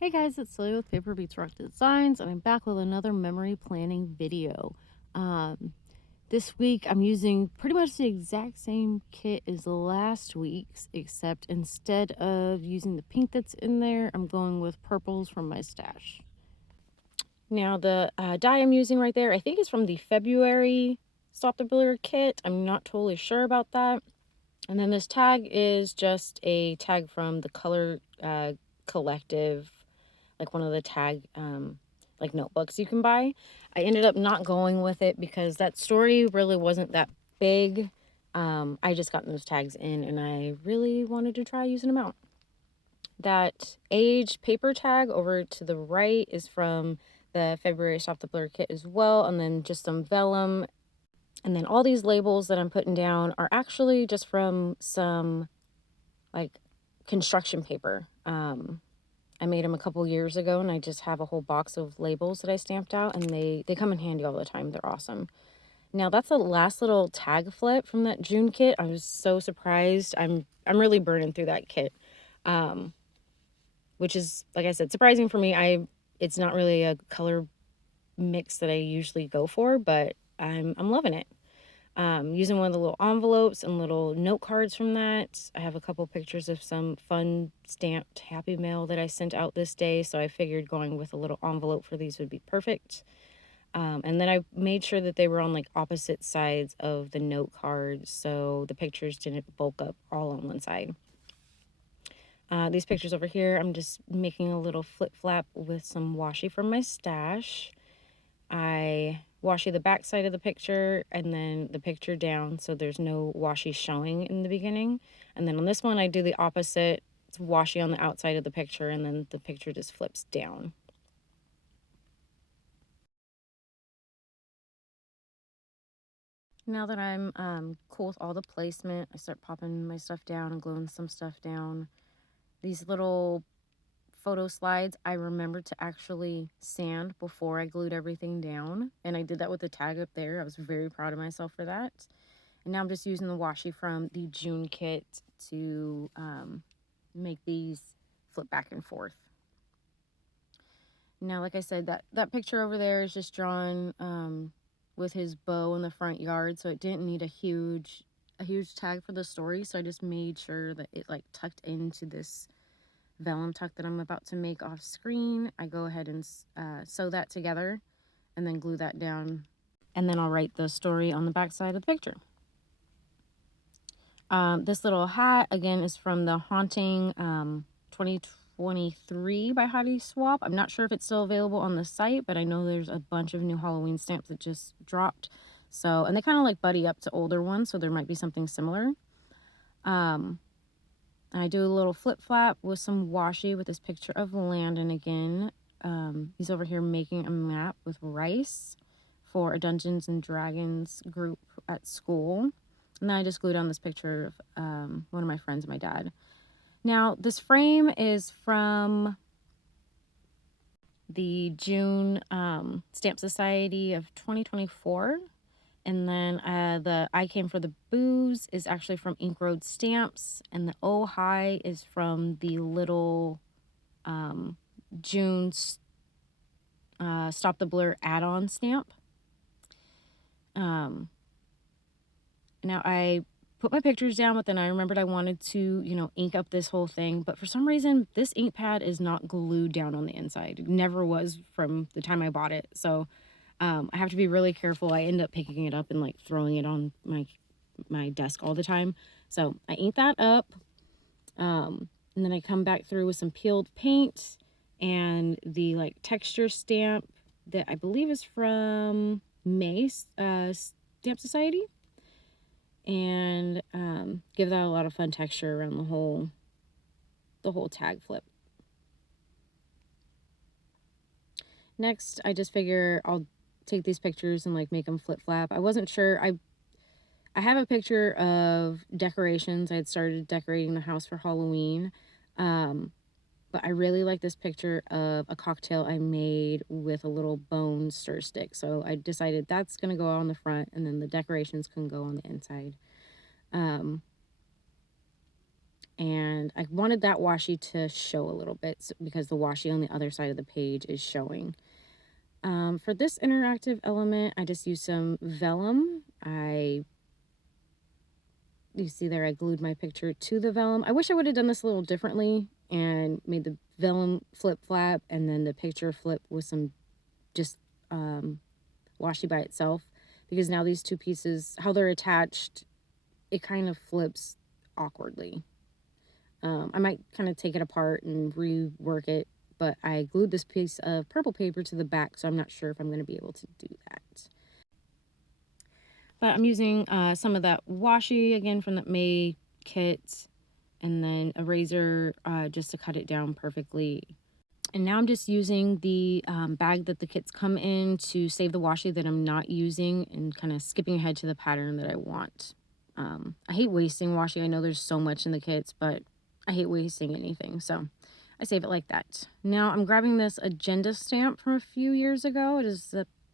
Hey guys, it's Celia with Paper Beats Rock Designs, and I'm back with another memory planning video. Um, this week I'm using pretty much the exact same kit as last week's, except instead of using the pink that's in there, I'm going with purples from my stash. Now the dye I'm using right there, I think is from the February Stop the Blur kit. I'm not totally sure about that. And then this tag is just a tag from the Color Collective, like one of the tag like notebooks you can buy. I ended up not going with it because that story really wasn't that big. I just got those tags in and I really wanted to try using them out. That age paper tag over to the right is from the February Stop the Blur kit as well, and then just some vellum. And then all these labels that I'm putting down are actually just from some like construction paper. I made them a couple years ago, and I just have a whole box of labels that I stamped out, and they come in handy all the time. They're awesome. Now that's the last little tag flip from that June kit. I was so surprised. I'm really burning through that kit, which is, like I said, surprising for me. It's not really a color mix that I usually go for, but I'm loving it. Using one of the little envelopes and little note cards from that. I have a couple pictures of some fun stamped Happy Mail that I sent out this day, so I figured going with a little envelope for these would be perfect. And then I made sure that they were on like opposite sides of the note cards, so the pictures didn't bulk up all on one side. These pictures over here, I'm just making a little flip flap with some washi from my stash. I washi the back side of the picture and then the picture down so there's no washi showing in the beginning. And then on this one, I do the opposite. It's washi on the outside of the picture and then the picture just flips down. Now that I'm cool with all the placement, I start popping my stuff down and gluing some stuff down. These little photo slides, I remembered to actually sand before I glued everything down. And I did that with the tag up there. I was very proud of myself for that. And now I'm just using the washi from the June kit to make these flip back and forth. Now, like I said, that picture over there is just drawn with his bow in the front yard, so it didn't need a huge tag for the story. So I just made sure that it like tucked into this vellum tuck that I'm about to make off screen. I go ahead and sew that together and then glue that down, and then I'll write the story on the back side of the picture. This little hat, again, is from the Haunting 2023 by Hottie Swap. I'm not sure if it's still available on the site, but I know there's a bunch of new Halloween stamps that just dropped. So, and they kind of like buddy up to older ones, so there might be something similar. I do a little flip flap with some washi with this picture of Landon again. He's over here making a map with rice for a Dungeons and Dragons group at school. And then I just glued on this picture of one of my friends and my dad. Now, this frame is from the June Stamp Society of 2024. And then the I Came for the Booze is actually from Ink Road Stamps. And the Oh Hi is from the little June Stop the Blur add-on stamp. Now I put my pictures down, but then I remembered I wanted to, ink up this whole thing. But for some reason, this ink pad is not glued down on the inside. It never was from the time I bought it. So I have to be really careful. I end up picking it up and like throwing it on my desk all the time. So I ink that up. And then I come back through with some peeled paint and the like texture stamp that I believe is from May Stamp Society. And give that a lot of fun texture around the whole tag flip. Next, I just figure I'll take these pictures and like make them flip flap. I wasn't sure. I have a picture of decorations. I had started decorating the house for Halloween. But I really like this picture of a cocktail I made with a little bone stir stick. So I decided that's going to go on the front and then the decorations can go on the inside. and I wanted that washi to show a little bit because the washi on the other side of the page is showing. For this interactive element, I just used some vellum. You see there, I glued my picture to the vellum. I wish I would have done this a little differently and made the vellum flip flap and then the picture flip with some just washi by itself, because now these two pieces, how they're attached, it kind of flips awkwardly. I might kind of take it apart and rework it, but I glued this piece of purple paper to the back, so I'm not sure if I'm going to be able to do that. But I'm using some of that washi again from the May kit, and then a razor just to cut it down perfectly. And now I'm just using the bag that the kits come in to save the washi that I'm not using and kind of skipping ahead to the pattern that I want. I hate wasting washi. I know there's so much in the kits, but I hate wasting anything, so I save it like that. Now I'm grabbing this agenda stamp from a few years ago. It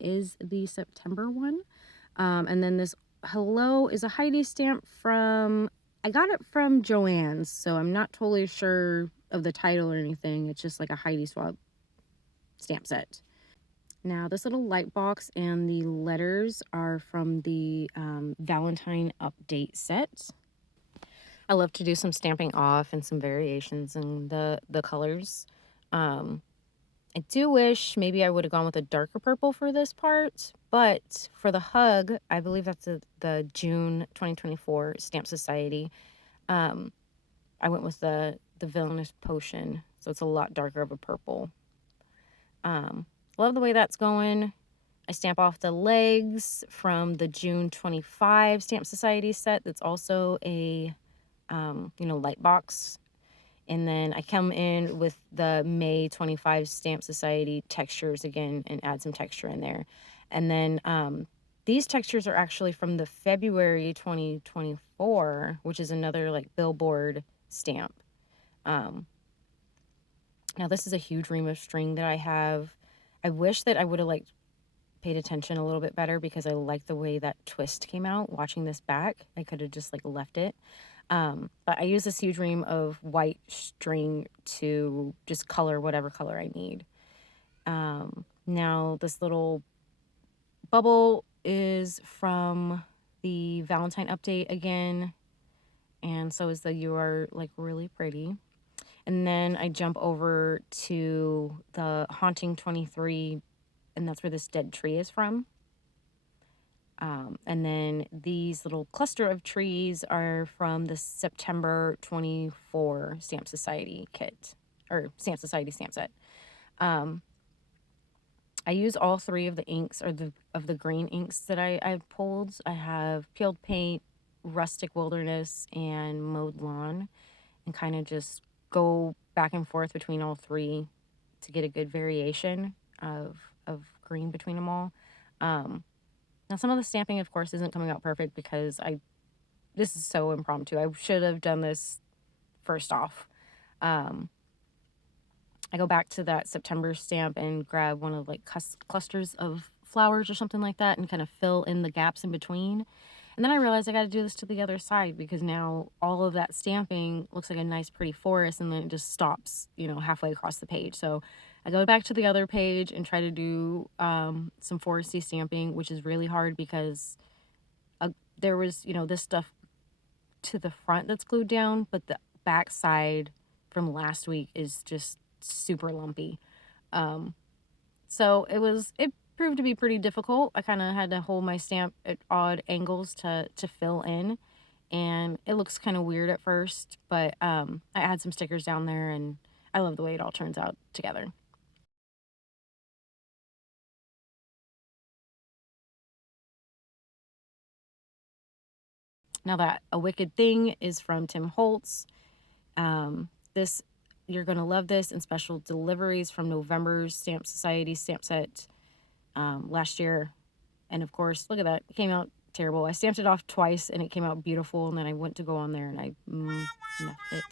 is the September one. And then this hello is a Heidi stamp from, I got it from Joann's, so I'm not totally sure of the title or anything. It's just like a Heidi swap stamp set. Now this little light box and the letters are from the Valentine update set. I love to do some stamping off and some variations in the colors. I do wish maybe I would have gone with a darker purple for this part, but for the hug, I believe that's the June 2024 Stamp Society. I went with the Villainous Potion, so it's a lot darker of a purple. Love the way that's going. I stamp off the legs from the June 25 Stamp Society set. That's also a, light box. And then I come in with the May 25 Stamp Society textures again and add some texture in there. And then these textures are actually from the February 2024, which is another like Billboard stamp. Now this is a huge ream of string that I have. I wish that I would have paid attention a little bit better because I like the way that twist came out watching this back. I could have just left it. But I use this huge ream of white string to just color whatever color I need. Now this little bubble is from the Valentine update again, and so is the You Are Really Pretty. And then I jump over to the Haunting 23, and that's where this dead tree is from. And then these little cluster of trees are from the September 24 Stamp Society kit, or Stamp Society stamp set. I use all three of the inks, or of the green inks that I've pulled. I have Peeled Paint, Rustic Wilderness, and Mowed Lawn, and kind of just go back and forth between all three to get a good variation of green between them all. Now, some of the stamping, of course, isn't coming out perfect because this is so impromptu. I should have done this first off. I go back to that September stamp and grab one of clusters of flowers or something like that and kind of fill in the gaps in between. And then I realized I got to do this to the other side because now all of that stamping looks like a nice pretty forest, and then it just stops, halfway across the page. So I go back to the other page and try to do some foresty stamping, which is really hard because there was, this stuff to the front that's glued down, but the back side from last week is just super lumpy. So it proved to be pretty difficult. I kind of had to hold my stamp at odd angles to fill in, and it looks kind of weird at first, but I add some stickers down there, and I love the way it all turns out together. Now that A Wicked Thing is from Tim Holtz. This, you're going to love this in special deliveries from November's Stamp Society stamp set last year. And of course, look at that. It came out terrible. I stamped it off twice and it came out beautiful. And then I went to go on there and I messed it.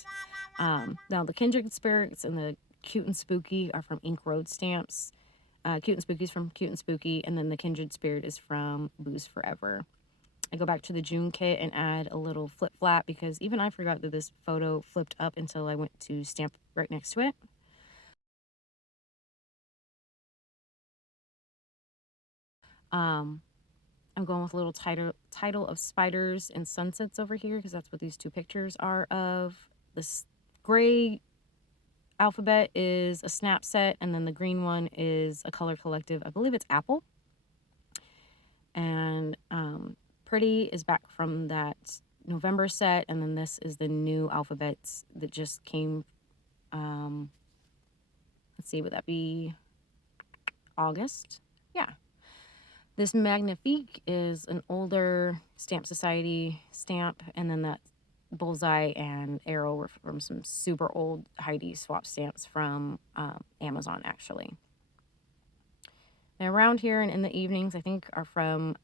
Now the Kindred Spirits and the Cute and Spooky are from Ink Road Stamps. Cute and Spooky is from Cute and Spooky. And then the Kindred Spirit is from Booze Forever. I go back to the June kit and add a little flip flap because even I forgot that this photo flipped up until I went to stamp right next to it. I'm going with a little title of spiders and sunsets over here because that's what these two pictures are of. This gray alphabet is a snap set, and then the green one is a color collective. I believe it's Apple. And Pretty is back from that November set, and then this is the new alphabets that just came. Let's see, would that be August? Yeah. This Magnifique is an older Stamp Society stamp, and then that bullseye and arrow were from some super old Heidi swap stamps from Amazon, actually. And around here and in the evenings, I think, are from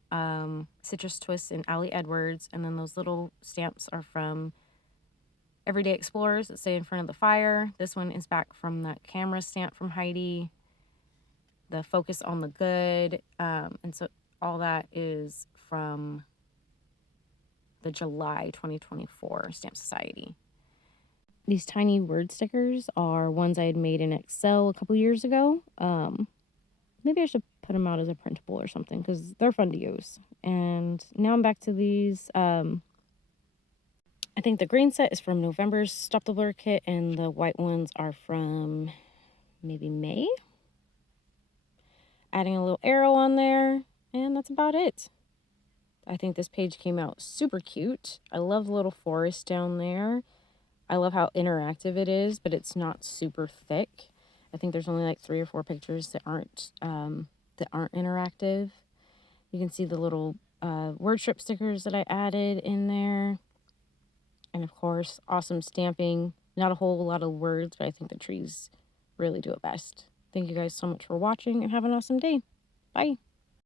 Citrus Twists and Allie Edwards, and then those little stamps are from Everyday Explorers that say in front of the fire. This one is back from that camera stamp from Heidi, the Focus on the Good, and so all that is from the July 2024 Stamp Society. These tiny word stickers are ones I had made in Excel a couple years ago. Maybe I should put them out as a printable or something because they're fun to use. And now I'm back to these. I think the green set is from November's Stop the Blur kit, and the white ones are from maybe May. Adding a little arrow on there, and that's about it. I think this page came out super cute. I love the little forest down there. I love how interactive it is, but it's not super thick. I think there's only like 3 or 4 pictures that aren't interactive. You can see the little word strip stickers that I added in there. And of course, awesome stamping. Not a whole lot of words, but I think the trees really do it best. Thank you guys so much for watching and have an awesome day. Bye.